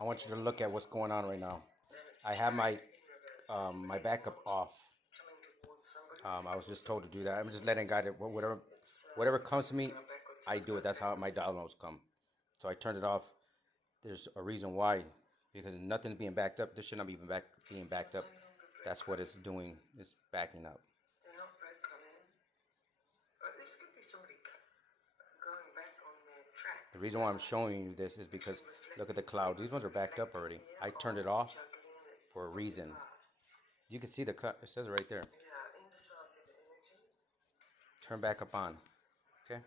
I want you to look at what's going on right now. I have my backup off. I was just told to do that. I'm just letting God whatever comes to me, I do it. That's how my downloads come. So I turned it off. There's a reason why, because nothing's being backed up. This should not be being backed up. That's what it's doing. It's backing up. The reason why I'm showing you this is because look at the cloud. These ones are backed up already. I turned it off for a reason. You can see the cloud. It says it right there. Turn back up on. Okay.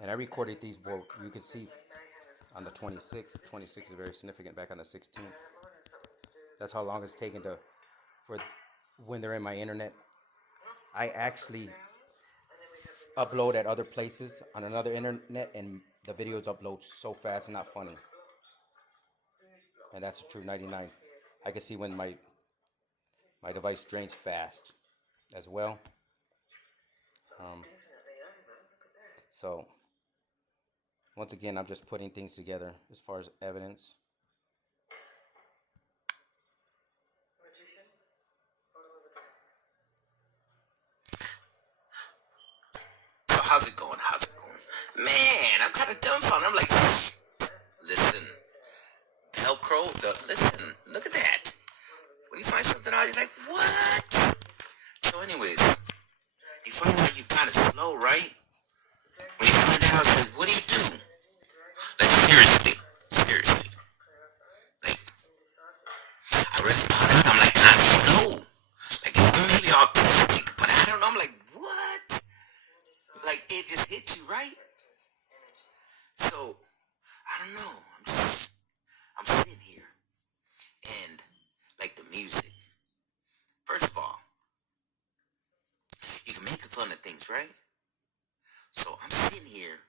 And I recorded these. Well, you can see on the 26th. 26 is very significant. Back on the 16th. That's how long it's taken to for when they're in my internet. I actually upload at other places on another internet, and the videos upload so fast, it's not funny. And that's a true 99. I can see when my device drains fast as well. Um, so once again, I'm just putting things together as far as evidence. So how's it going? How's it going? Man, I'm kind of dumbfounded. I'm like, listen, Velcro, listen, look at that. When you find something out, you're like, what? So anyways, you find out you're kind of slow, right? When you find out, it's like, what do you do? Like, seriously. Like, I really found out I'm like kind of slow. Like, I'm maybe autistic, but I don't know. I'm like, what? Like, it just hit you, right? So, I don't know. I'm sitting here, and like the music. First of all, you can make fun of things, right? So I'm sitting here,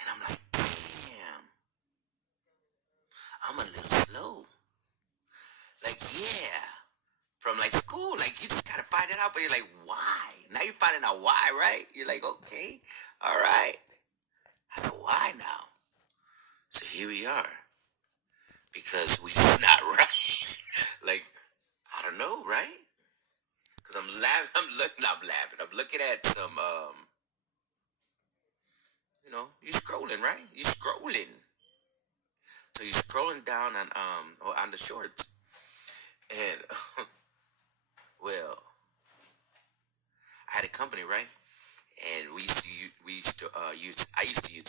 and I'm like, damn, I'm a little slow. Like, yeah, from like school, like you just gotta find it out, but you're like, why? Now you're finding out why, right? You're like, okay, all right, I know why now. So here we are, because we not right. Like, I don't know, right? Because I'm laughing. I'm looking at some, you're scrolling, right? You're scrolling. So you're scrolling down on the shorts, and well, I had a company, right? And I used to use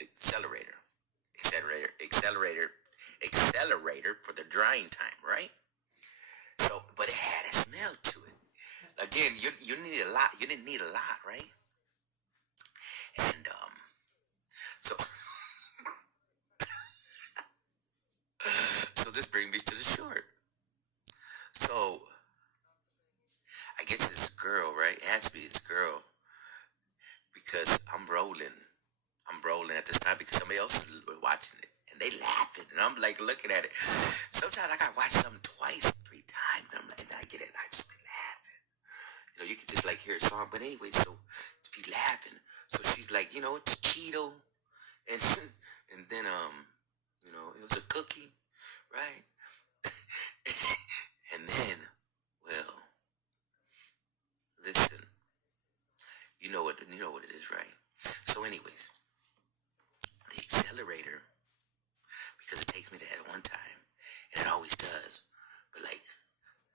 accelerator for the drying time, right? So, but it had a smell to it. Again, you need a lot. You didn't need a lot, right? And so so this brings me to the short. So I guess this girl, right? It has to be this girl because I'm rolling. I'm rolling at this time because somebody else is watching it and they laughing and I'm like looking at it. Sometimes I gotta watch something twice, 3 times, and then I get it and I just be laughing. You can just like hear a song, but anyway, so to be laughing. So she's like, it's Cheeto, and and then it was a cookie, right? And then, well, listen, you know what it is, right? So, anyways, the accelerator, because it takes me there at one time, and it always does. But like,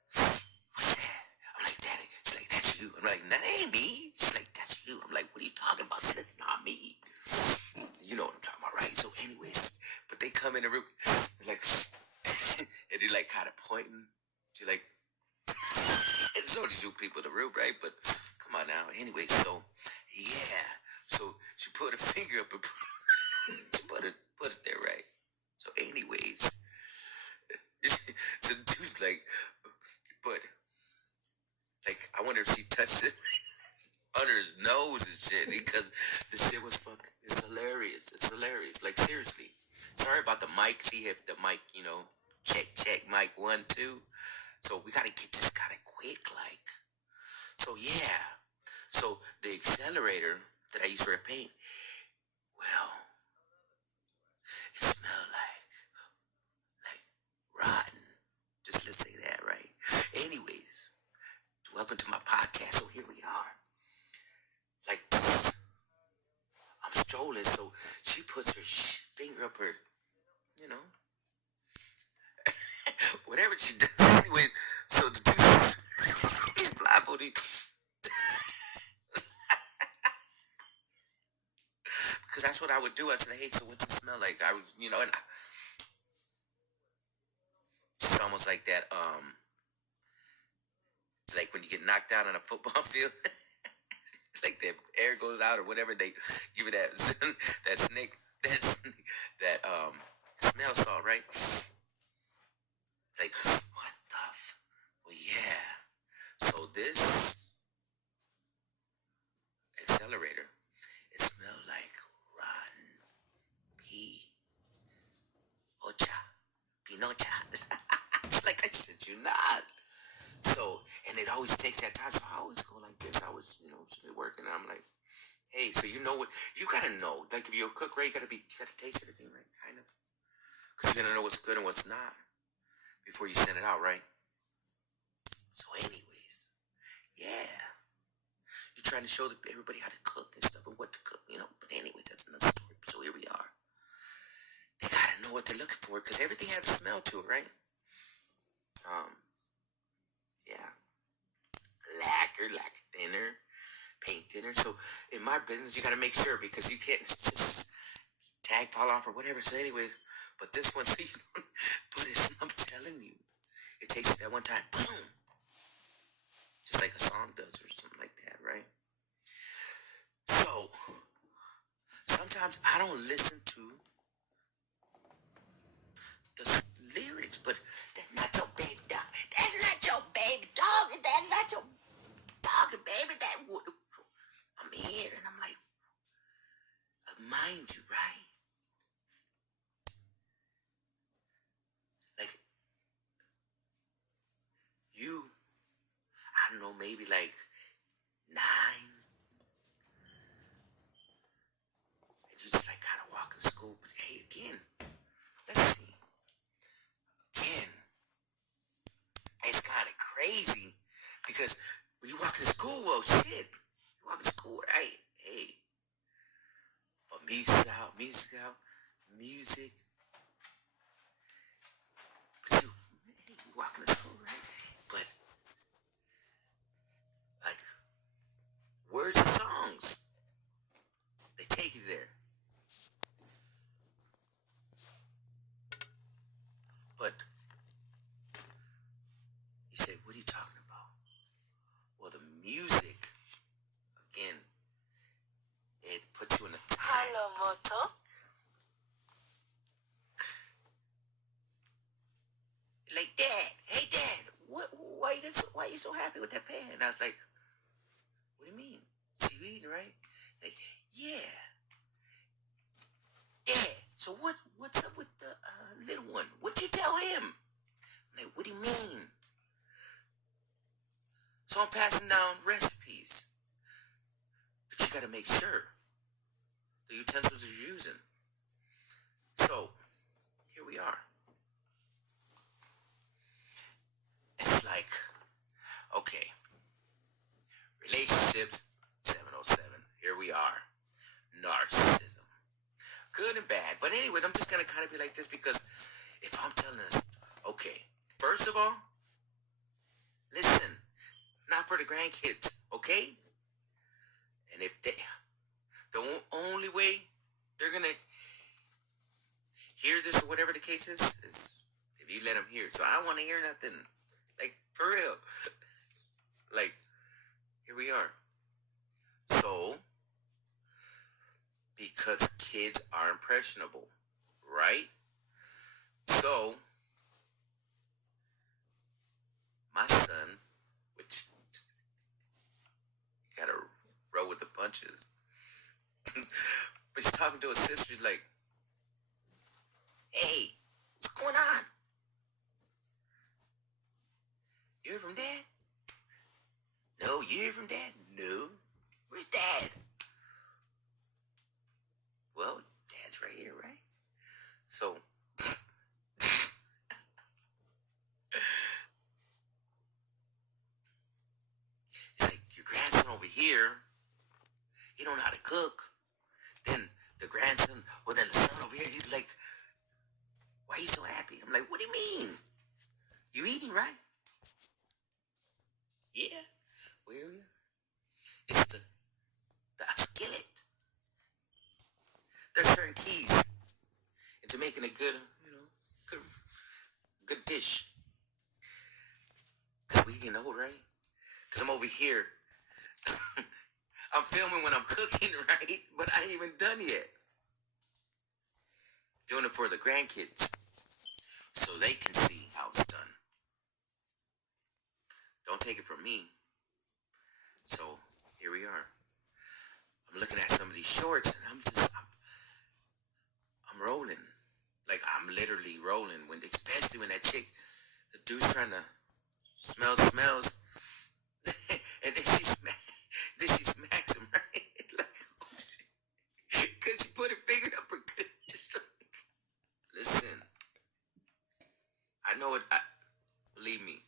what's that? I'm like, Daddy. She's like, that's you. I'm like, that ain't me. She's like, that's you. I'm like, what are you talking about? That's not me. You know what I'm talking about, right? So, anyways, but they come in the room, they're like, and they're like kind of pointing. They're like, it's only 2 people in the room, right? But come on now. Anyway, so yeah. So she put her finger up and she put it there, right? So anyways, so the dude's like, but like I wonder if she touched it under his nose and shit because the shit was fucking. It's hilarious. It's hilarious. Like seriously. Sorry about the mic. See if the mic, check mic 1 2. So we gotta get this kind of quick, like. So yeah. So the accelerator that I for, you know, whatever she does. Anyway, so the dude, he's blindfolded. Because that's what I would do. I said, hey, so what's it smell like? I was, you know, and it's almost like that, like when you get knocked out on a football field. It's like the air goes out or whatever. They give it that that snake, that smell salt, right? Like, what the well, yeah. So this accelerator, it smelled like rotten pinocha. It's like I shit you not. So, and it always takes that time. So I always go like this. I was, you know, working. And I'm like, hey, so you know what? You gotta know. Like if you're a cook, right? You gotta taste everything, right? Kind of. Because you gotta know what's good and what's not before you send it out, right? So, anyways, yeah. You're trying to show everybody how to cook and stuff and what to cook, you know. But anyways, that's another story. So here we are. They gotta know what they're looking for because everything has a smell to it, right? Yeah. Lacquer thinner, paint thinner. So in my business, you gotta make sure because you can't just tag fall off or whatever. So anyways, but this one, so you don't, but it's, I'm telling you, it takes that one time, boom, just like a song does or something like that, right? So sometimes I don't listen to the lyrics, but that's not your baby dog. That's not your baby dog. That's not your dog, baby. That would. I'm here and I'm like, mind you, right? Like you, I don't know, maybe like 9, and you just like kind of walking to school. But hey, again, let's see. Again, it's kind of crazy because when you walk to school, well, shit, you walk to school, right? Hey, but music. But you walking to school, right? But like words and songs, they take you there. But you say, what are you talking about? Well, the music, again, it puts you in a time. Hello, Moto. Like, Dad, hey, Dad, why you so happy with that pen? And I was like, what do you mean? Is he reading, right? Like, yeah. Dad, so what's up with the little one? What'd you tell him? I'm like, what do you mean? So I'm passing down recipes. But you gotta make sure the utensils you're using. So, here we are. It's like, okay, relationships, 707. Here we are. Narcissism. Good and bad. But anyway, I'm just going to kind of be like this because if I'm telling us, okay, first of all, listen, not for the grandkids, okay? And if they, the only way they're going to hear this or whatever the case is if you let them hear it. So I don't want to hear nothing. Like, for real. Like, here we are. So, because kids are impressionable, right? So, my son, which you gotta roll with the punches, but he's talking to his sister, he's like, hey, what's going on? You hear from Dad? No, you hear from Dad? No. Where's Dad? Well, Dad's right here, right? So, it's like your grandson over here, he don't know how to cook. Then the grandson, well, then the son over here, he's like, good, good dish. Cause we getting old, right? Cause I'm over here. I'm filming when I'm cooking, right? But I ain't even done yet. Doing it for the grandkids, so they can see how it's done. Don't take it from me. So here we are. I'm looking at some of these shorts, and I'm rolling. Like I'm literally rolling. Especially when that chick, the dude's trying to smells, and then she smacks him, right? Like, oh shit. Cause she put her finger up her goodness. Listen, I know it. Believe me,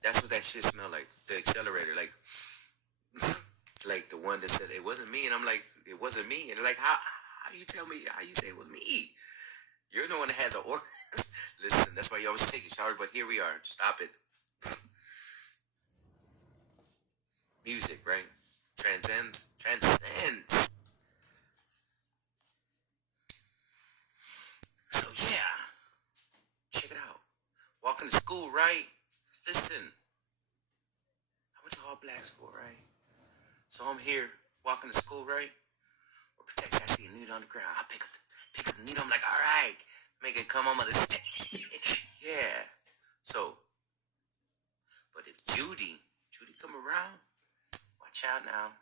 that's what that shit smelled like. The accelerator, like, like the one that said it wasn't me, and I'm like, it wasn't me, and they're like, how you tell me? How you say it was me? You're the one that has an organ. Listen, that's why you always take a shower. But here we are. Stop it. Music, right? Transcends. So yeah, check it out. Walking to school, right? Listen, I went to all black school, right? So I'm here walking to school, right? Or protection, I see a needle on the ground. I pick up the needle. I'm like, all right, make it come on my list. Yeah. So, but if Judy come around, watch out now.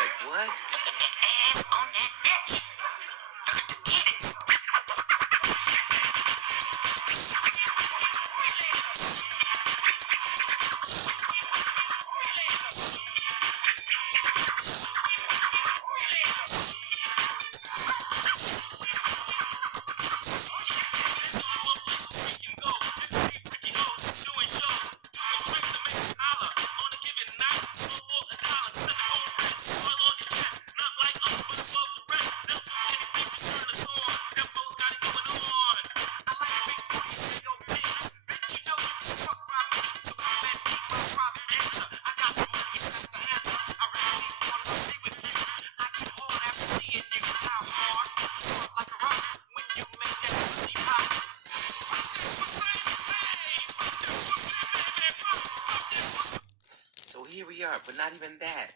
Like what? So here we are, but not even that.